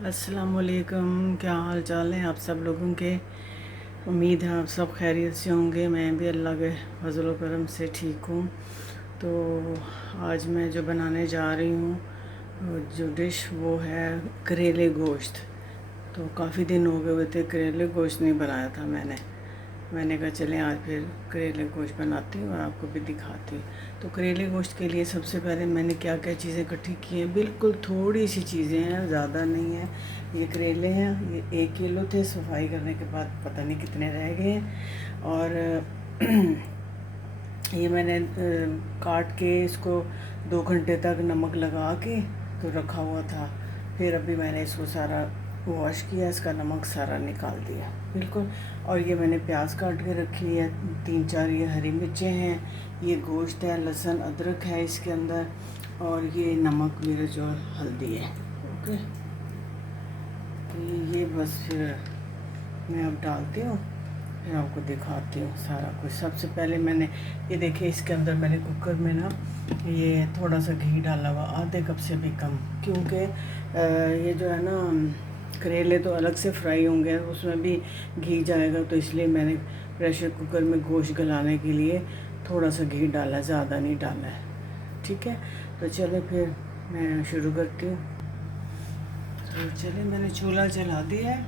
अस्सलाम वालेकुम। क्या हाल चाल है आप सब लोगों के। उम्मीद है आप सब खैरियत से होंगे। मैं भी अल्लाह के फजल करम से ठीक हूँ। तो आज मैं जो बनाने जा रही हूँ जो डिश वो है करेले गोश्त। तो काफ़ी दिन हो गए हुए थे करेले गोश्त नहीं बनाया था मैंने कहा चलें आज फिर करेले गोश्त बनाती हूँ और आपको भी दिखाती हूँ। तो करेले गोश्त के लिए सबसे पहले मैंने क्या क्या चीज़ें इकट्ठी की हैं। बिल्कुल थोड़ी सी चीज़ें हैं, ज़्यादा नहीं है। ये करेले हैं, ये 1 किलो थे। सफाई करने के बाद पता नहीं कितने रह गए हैं। और ये मैंने काट के इसको 2 घंटे तक नमक लगा के तो रखा हुआ था। फिर अभी मैंने इसको सारा वॉश किया, इसका नमक सारा निकाल दिया बिल्कुल। और ये मैंने प्याज काट के रखी है, 3-4 ये हरी मिर्चें हैं, ये गोश्त है, लहसुन अदरक है इसके अंदर, और ये नमक मिर्च और हल्दी है। ओके, तो ये बस फिर मैं अब डालती हूँ, फिर आपको दिखाती हूँ सारा कुछ। सबसे पहले मैंने ये देखिए इसके अंदर मैंने कुकर में ना ये थोड़ा सा घी डाला हुआ, आधे कप से भी कम, क्योंकि ये जो है ना करेले तो अलग से फ्राई होंगे, उसमें भी घी जाएगा, तो इसलिए मैंने प्रेशर कुकर में गोश्त गलाने के लिए थोड़ा सा घी डाला, ज़्यादा नहीं डाला है। ठीक है, तो चले फिर मैं शुरू करती हूँ। तो चलिए मैंने चूल्हा जला दिया है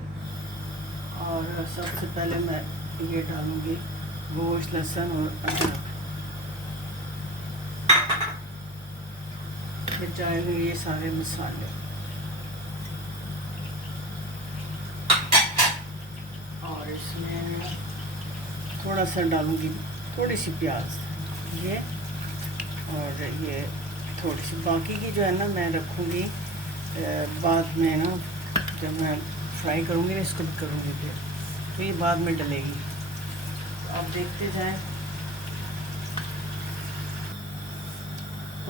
और सबसे पहले मैं ये डालूँगी गोश्त, लहसुन और अदरक। फिर जाएंगे ये सारे मसाले, और इसमें थोड़ा सा डालूँगी थोड़ी सी प्याज, ये और ये थोड़ी सी, बाकी की जो है ना मैं रखूँगी बाद में ना, जब मैं फ्राई करूँगी ना इसको भी करूँगी फिर, तो ये बाद में डलेगी। तो आप देखते जाएं।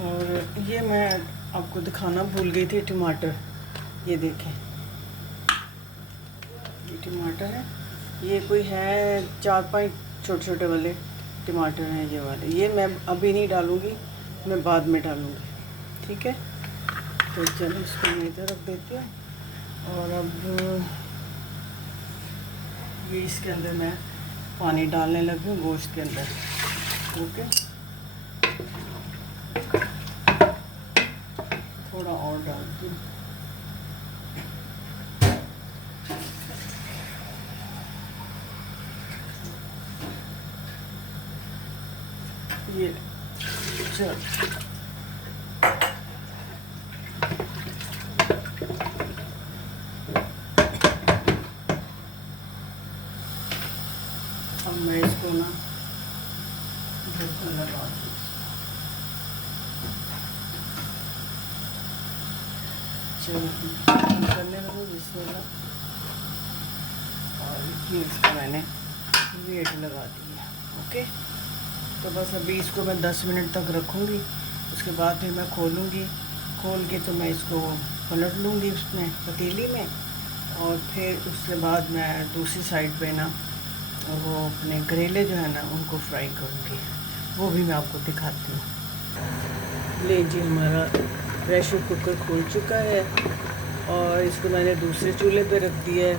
और ये मैं आपको दिखाना भूल गई थी, टमाटर, ये देखें, ये टमाटर है, ये कोई है 4-5 छोटे छोटे वाले टमाटर हैं ये वाले। ये मैं अभी नहीं डालूँगी, मैं बाद में डालूँगी। ठीक है, तो चलो इसको मैं इधर रख देती हूँ। और अब ये इसके अंदर मैं पानी डालने लगी हूँ गोश्त के अंदर। ओके, थोड़ा और डालती हूँ। ये चल अब मैं इसको ना ढक्कन लगा दूँ। चलो करने लगे बिस्मिल्लाह। और ये इसको मैंने वेट लगा दिया। ओके, तो बस अभी इसको मैं 10 मिनट तक रखूँगी, उसके बाद फिर मैं खोल के तो मैं इसको पलट लूँगी उसमें पतीली में, और फिर उसके बाद मैं दूसरी साइड पे ना वो अपने करेले जो है ना उनको फ्राई करूँगी, वो भी मैं आपको दिखाती हूँ। ले जी, हमारा प्रेशर कुकर खुल चुका है और इसको मैंने दूसरे चूल्हे पे रख दिया है।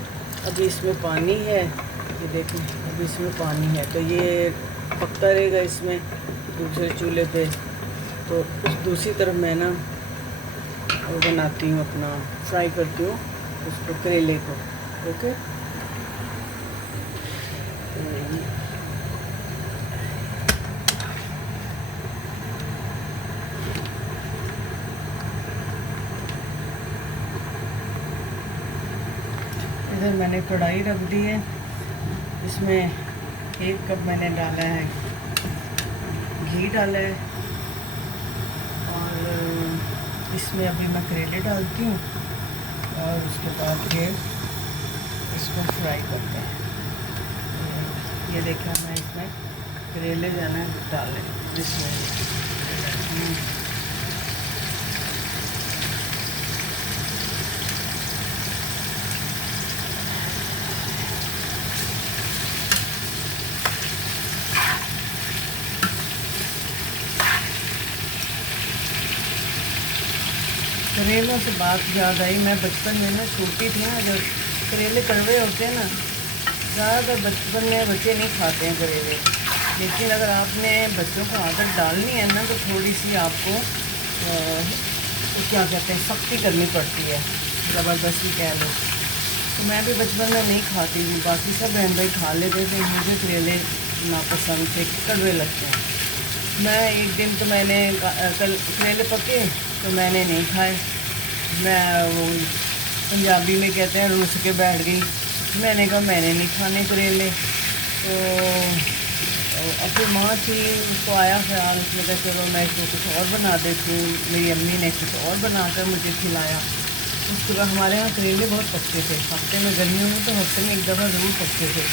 अभी इसमें पानी है, ये देखें, अभी इसमें पानी है, तो ये पकता रहेगा इसमें दूसरे चूल्हे पे। तो उस दूसरी तरफ मैं ना वो बनाती हूँ, अपना फ्राई करती हूँ उसको, करेले को। ओके, इधर मैंने कढ़ाई रख दी है, इसमें 1 कप मैंने डाला है घी डाला है, और इसमें अभी मैं करेले डालती हूँ, और उसके बाद फिर इसको फ्राई करते हैं। ये देखा मैं इसमें करेले जो है ना डाले इसमें। करेलों से बात याद आई। मैं बचपन में ना छोटी थी ना, जब करेले कड़वे होते हैं ना, ज़्यादातर बचपन में बच्चे नहीं खाते हैं करेले। लेकिन अगर आपने बच्चों को आदत डालनी है ना, तो थोड़ी सी आपको तो क्या कहते हैं, सख्ती करनी पड़ती है, ज़बरदस्ती कह लो। तो मैं भी बचपन में नहीं खाती थी, बाकी सब बहन भाई खा लेते थे, मुझे करेले नापसंद थे, कड़वे लगते हैं। मैं एक दिन तो मैंने कल करेले पके तो मैंने नहीं खाए। मैं वो पंजाबी में कहते हैं रूस के बैठ गई। मैंने कहा मैंने नहीं खाने करेले। तो अपनी माँ थी, उसको आया ख्याल, उसने कहा चलो मैं इसको कुछ और बना देती हूँ। मेरी अम्मी ने कुछ और बनाकर मुझे खिलाया। उसके बाद हमारे यहाँ करेले बहुत पकते थे, हफ्ते में, गर्मियों में तो हफ्ते में एक दफ़ा ज़रूर पकते थे।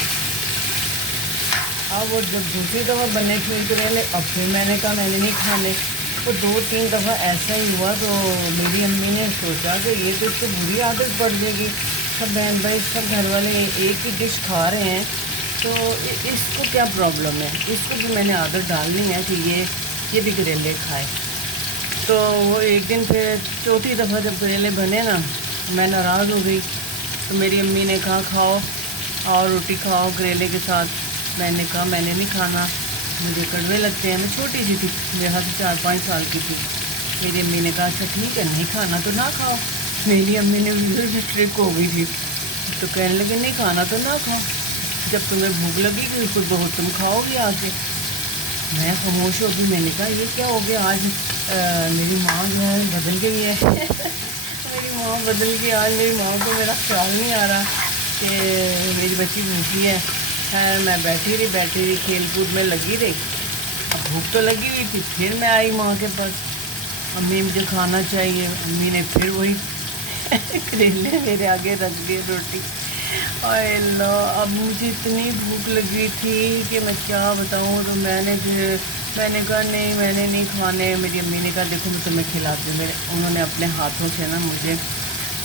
अब वो जब दूसरी दफ़ा बने थे करेले, अब फिर मैंने कहा मैंने नहीं खाने। तो 2-3 दफ़ा ऐसा ही हुआ। तो मेरी अम्मी ने सोचा कि ये तो इसको बुरी आदत पड़ जाएगी, सब बहन भाई सब घर वाले एक ही डिश खा रहे हैं, तो इसको क्या प्रॉब्लम है, इसको भी मैंने आदत डालनी है कि ये भी करेले खाए। तो वो एक दिन फिर चौथी दफ़ा जब करेले बने ना, मैं नाराज़ हो गई। तो मेरी अम्मी ने कहा खाओ और रोटी खाओ करेले के साथ। मैंने कहा मैंने नहीं खाना, मुझे कड़वे लगते हैं। मैं छोटी सी थी, मेरे हाथ 4-5 साल की थी। मेरी अम्मी ने कहा अच्छा ठीक है, नहीं खाना तो ना खाओ। मेरी अम्मी ने भी ट्रिक हो गई थी, तो कहने लगे नहीं खाना तो ना खाओ, जब तुम्हें भूख लगेगी खुद बहुत तुम खाओगी आके। मैं खामोश हो गई। मैंने कहा ये क्या हो गया आज, मेरी माँ जो है बदल गई है। मेरी माँ बदल गई आज, मेरी माँ को मेरा ख्याल नहीं आ रहा कि मेरी बच्ची भूखी है। मैं बैठी रही खेल कूद में लगी रही। अब भूख तो लगी हुई थी, फिर मैं आई माँ के पास, अम्मी मुझे खाना चाहिए। अम्मी ने फिर वही करेले मेरे आगे रख दिए, रोटी। और लो, अब मुझे इतनी भूख लगी थी कि मैं क्या बताऊँ। तो मैंने कहा नहीं मैंने नहीं खाने। मेरी अम्मी ने कहा देखो मैं तुम्हें खिलाती हूँ। उन्होंने अपने हाथों से ना मुझे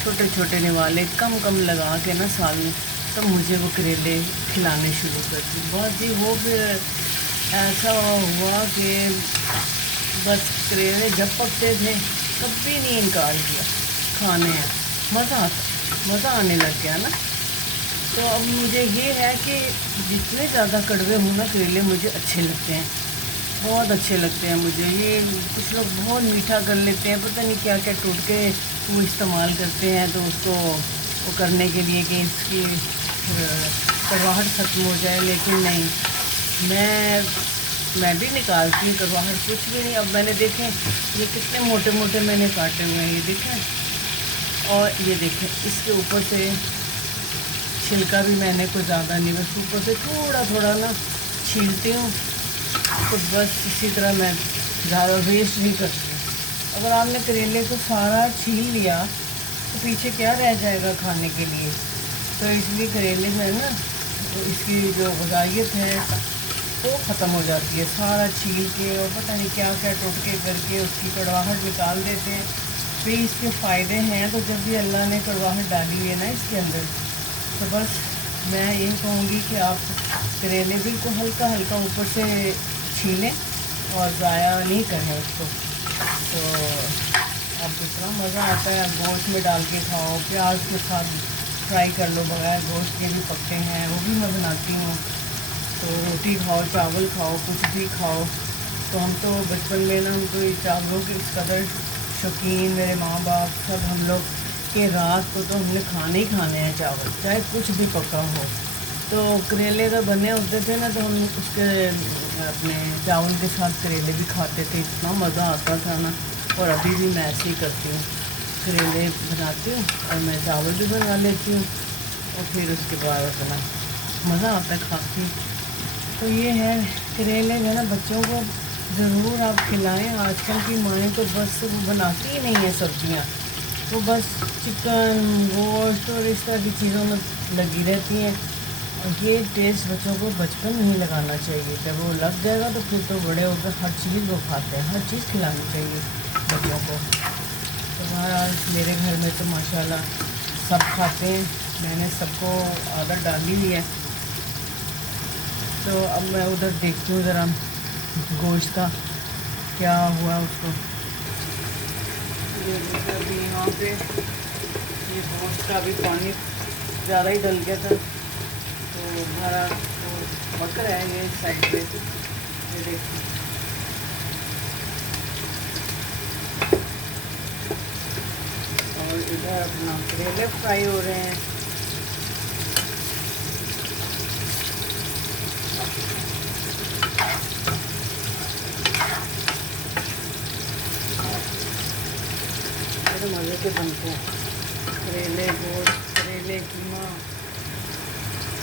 छोटे छोटे निवाले कम कम लगा के ना सालू, तो मुझे वो करेले खिलाने शुरू कर दी। बस जी वो फिर ऐसा हुआ कि बस करेले जब पकते थे कभी नहीं इनकार किया खाने हैं, मज़ा आने लग गया ना। तो अब मुझे ये है कि जितने ज़्यादा कड़वे हों ना करेले मुझे अच्छे लगते हैं, बहुत अच्छे लगते हैं मुझे। ये कुछ लोग बहुत मीठा कर लेते हैं, पता नहीं क्या क्या टोटके वो इस्तेमाल करते हैं, तो उसको वो करने के लिए कि इसकी कड़वाहट ख़त्म हो जाए। लेकिन नहीं, मैं भी निकालती हूँ कड़वाहट, कुछ भी नहीं। अब मैंने देखें ये कितने मोटे मोटे मैंने काटे हुए हैं, ये देखें। और ये देखें इसके ऊपर से छिलका भी मैंने कुछ ज़्यादा नहीं, बस ऊपर से थोड़ा थोड़ा ना छीलती हूँ। तो बस इसी तरह मैं ज़्यादा वेस्ट नहीं करती हूँ। अगर आपने करेले को सारा छील लिया तो पीछे क्या रह जाएगा खाने के लिए। तो इसलिए करेले में ना तो इसकी जो ग़िज़ाइयत है वो ख़त्म हो जाती है, सारा छील के और पता नहीं क्या क्या टोटके करके उसकी कड़वाहट निकाल देते हैं। फिर इसके फ़ायदे हैं, तो जब भी अल्लाह ने कड़वाहट डाली है ना इसके अंदर, तो बस मैं यही कहूँगी कि आप करेले बिल्कुल हल्का हल्का ऊपर से छीलें और ज़ाया नहीं करें उसको। तो अब कितना मज़ा आता है, गोश्त में डाल के खाओ, प्याज के साथ फ्राई कर लो, बगैर गोश्त के भी पकते हैं, वो भी मैं बनाती हूँ। तो रोटी खाओ, चावल खाओ, कुछ भी खाओ। तो हम तो बचपन में ना हम तो ये चावलों के इस कदर शौकीन, मेरे माँ बाप सब हम लोग, कि रात को तो हमने खाने ही खाने हैं चावल, चाहे कुछ भी पका हो। तो करेले अगर बने होते थे ना, तो हम उसके अपने चावल के साथ करेले भी खाते थे, इतना मज़ा आता था ना। और अभी भी मैं ऐसे ही करती हूँ, करेले बनाती हूँ और मैं चावल भी बना लेती हूँ, और फिर उसके बाद अपना मज़ा आता है खाती। तो ये है करेले जो है ना, बच्चों को ज़रूर आप खिलाएं। आजकल की माएँ तो बस वो बनाती ही नहीं है सब्ज़ियाँ, वो बस चिकन गोश्त और इस तरह की चीज़ों में लगी रहती हैं। और ये टेस्ट बच्चों को बचपन में ही लगाना चाहिए, जब वो लग जाएगा तो फिर तो बड़े होकर हर चीज़ वो खाते हैं, हर चीज़ खिलानी चाहिए बच्चों को। तो बहरहाल मेरे घर में तो माशाल्लाह सब खाते हैं, मैंने सबको आदत डाली हुई है। तो अब मैं उधर देखती हूँ ज़रा गोश्त का क्या हुआ उसको। ये देखिए अभी यहाँ पे ये गोश्त का भी पानी ज़्यादा ही डल गया था, तो हमारा वो पक रहा है ये साइड पे। ये देखिए और इधर अपना करेले फ्राई हो रहे हैं। बड़े मज़े के बनते हैं करेले गोश्त, करेले कीमा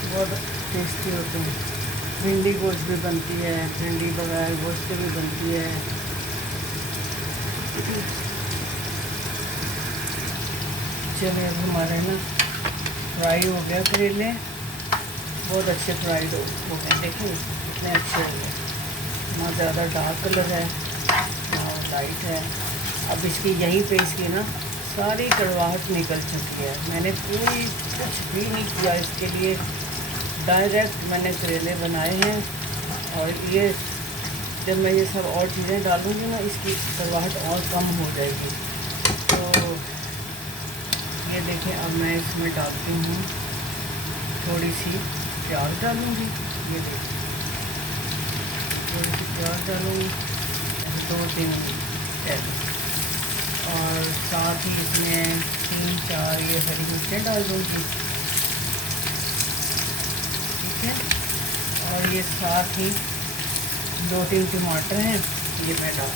बहुत टेस्टी होते हैं। भिंडी गोश्त भी बनती है, भिंडी बगैर गोश्त के भी बनती है। चलिए अब हमारे ना फ्राई हो गया करेले, बहुत अच्छे फ्राइड हो गए। देखिए कितने अच्छे हो गए, ना ज़्यादा डार्क कलर है ना लाइट है। अब इसकी यहीं पे इसकी ना सारी कड़वाहट निकल चुकी है। मैंने कोई कुछ भी नहीं किया इसके लिए, डायरेक्ट मैंने करेले बनाए हैं। और ये जब मैं ये सब और चीज़ें डालूँगी ना, इसकी कड़वाहट और कम हो जाएगी। तो ये देखें, अब मैं इसमें डालती हूँ थोड़ी सी प्याज डालूँगी। ये देखिए थोड़ी सी प्याज डालूँगी, 2-3 टैब, और साथ ही इसमें 3-4 ये हरी मिर्चें डाल दूँगी। ठीक है, और ये साथ ही 2-3 टमाटर हैं, ये मैं डाल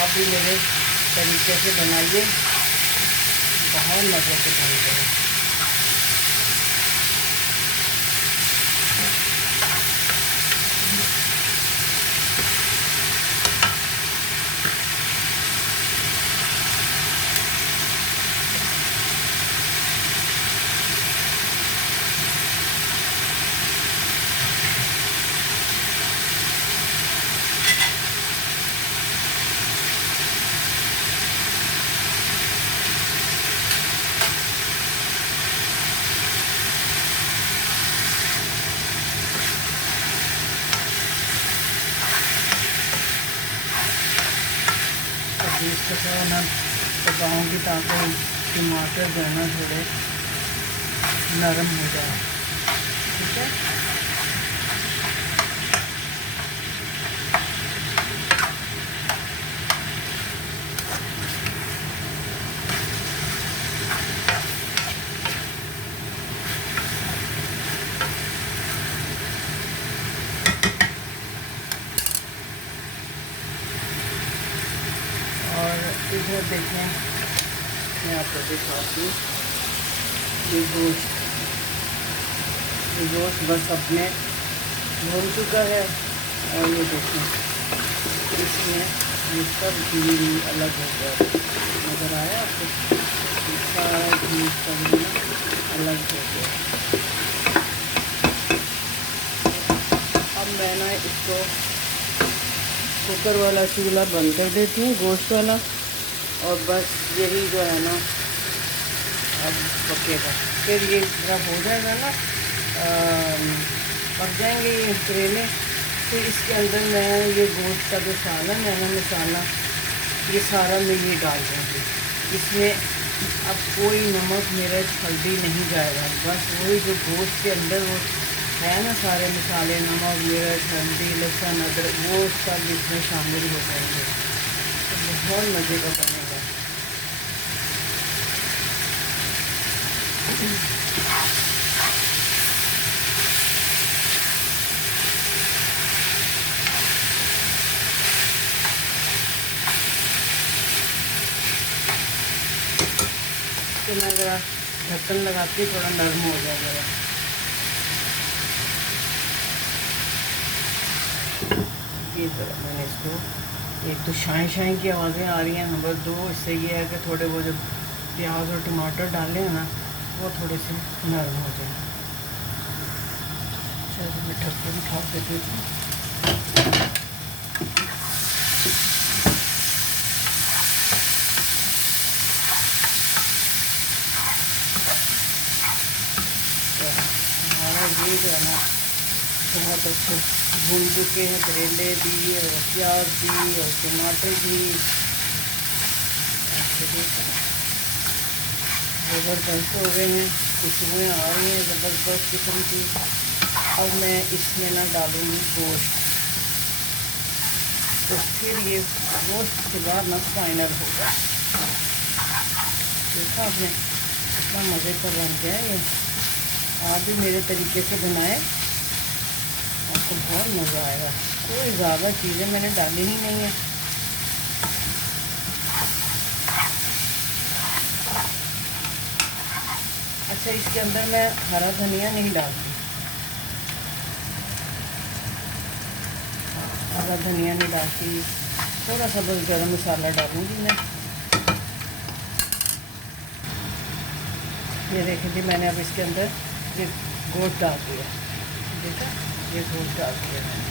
आप भी मेरे तरीके से बनाइए, बहुत मज़े के बनते हैं। इसको थोड़ा मैं पकाऊँगी ताकि टमाटर जो है ना थोड़े नरम हो जाए। ठीक है, इधर देखें, मैं आपको दिखाती हूँ ये गोश्त बस अपने भून चुका है। और ये देखें इसमें ये सब घी अलग हो गया, नज़र आया आपको, सारा घी सब अलग हो गया। अब मैं ना इसको कुकर वाला चूल्हा बंद कर देती हूँ, गोश्त वाला, और बस यही जो है ना अब पकेगा। फिर ये जब हो जाएगा ना, पक जाएंगे ये करेले, फिर इसके अंदर मैं ये गोश्त का जो सालन है ना, मसाला, ये सारा मैं ये डाल दूँगी। इसमें अब कोई नमक, मिर्च, हल्दी नहीं जाएगा, बस वही जो गोश्त के अंदर वो है ना सारे मसाले, नमक, मिर्च, हल्दी, लहसुन, अदरक, वो सब इसमें शामिल हो जाएंगे, तो बहुत मज़े का बनेगा। तो मैं ज़रा ढक्कन लगाती, थोड़ा नरम हो जाएगा। ये तरह मैंने इसको एक तो शाई शाई की आवाज़ें आ रही हैं, नंबर दो इससे ये है कि थोड़े वो जब प्याज और टमाटर डालें ना वो थोड़े से नरम हो जाए। चलो मैं ढक्कन उठा के देखूँ। हमारा ये जो है ना बहुत अच्छे भून चुके हैं, करेले भी और प्याज भी और टमाटर भी। ज़बरदस्त हो गए हैं, खुशबुएँ आ रही हैं ज़बरदस्त किस्म की। अब मैं इसमें ना डालूँगी गोश्त, तो फिर ये गोश्त के बाद ना फाइनल होगा। देखा आपने कितना मज़े का बन गया ये। आप भी मेरे तरीके से बनाएं, आपको बहुत मज़ा आएगा। कोई ज़्यादा चीज़ें मैंने डाली ही नहीं है। अच्छा, इसके अंदर मैं हरा धनिया नहीं डालती, हरा धनिया नहीं डालती, थोड़ा सा बस गरम मसाला डालूँगी मैं। ये देखें जी, मैंने अब इसके अंदर ये गोश्त डाल दिया, देखा, ये गोश्त डाल दिया मैंने।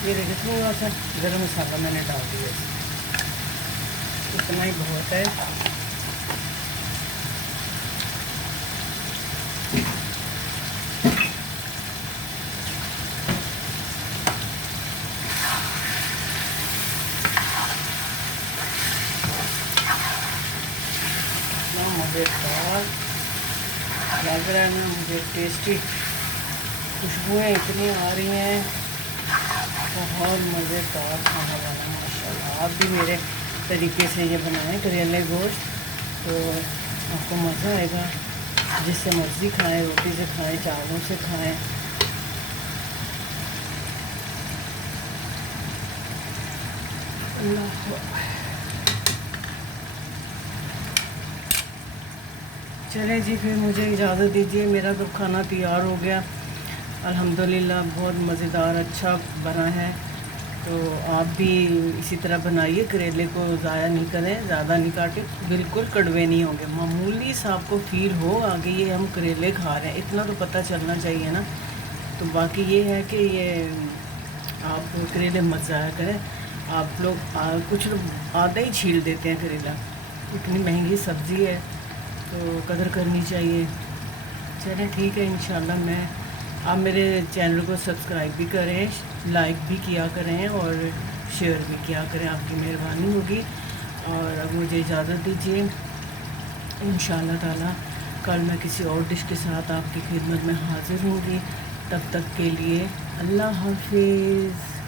ये देखिए थोड़ा सा गरम मसाला मैंने डाल दिया, इतना ही बहुत है। इतना मज़ेदार लग रहा है ना मुझे, टेस्टी खुशबुएँ इतनी आ रही हैं, बहुत मज़ेदार खाना बना माशाल्लाह। आप भी मेरे तरीके से ये बनाएं करेले गोश्त, तो आपको मज़ा आएगा। जिससे मर्ज़ी खाएं, रोटी से खाएं, चावलों से खाएं। चलें जी, फिर मुझे इजाज़त दीजिए, मेरा तो खाना तैयार हो गया अल्हम्दुलिल्लाह, बहुत मज़ेदार अच्छा बना है। तो आप भी इसी तरह बनाइए, करेले को ज़ाया नहीं करें, ज़्यादा नहीं काटें, बिल्कुल कड़वे नहीं होंगे। मामूली सा आपको फील हो आगे ये हम करेले खा रहे हैं, इतना तो पता चलना चाहिए ना। तो बाकी ये है कि ये आप करेले मत ज़ाया करें। आप लोग कुछ लोग आधा ही छील देते हैं करेला, इतनी महंगी सब्ज़ी है तो कदर करनी चाहिए। चलें ठीक है, इंशाल्लाह आप मेरे चैनल को सब्सक्राइब भी करें, लाइक भी किया करें और शेयर भी किया करें, आपकी मेहरबानी होगी। और अब मुझे इजाज़त दीजिए, इंशाल्लाह ताला कल मैं किसी और डिश के साथ आपकी खिदमत में हाज़िर होंगी। तब तक के लिए अल्लाह हाफिज़।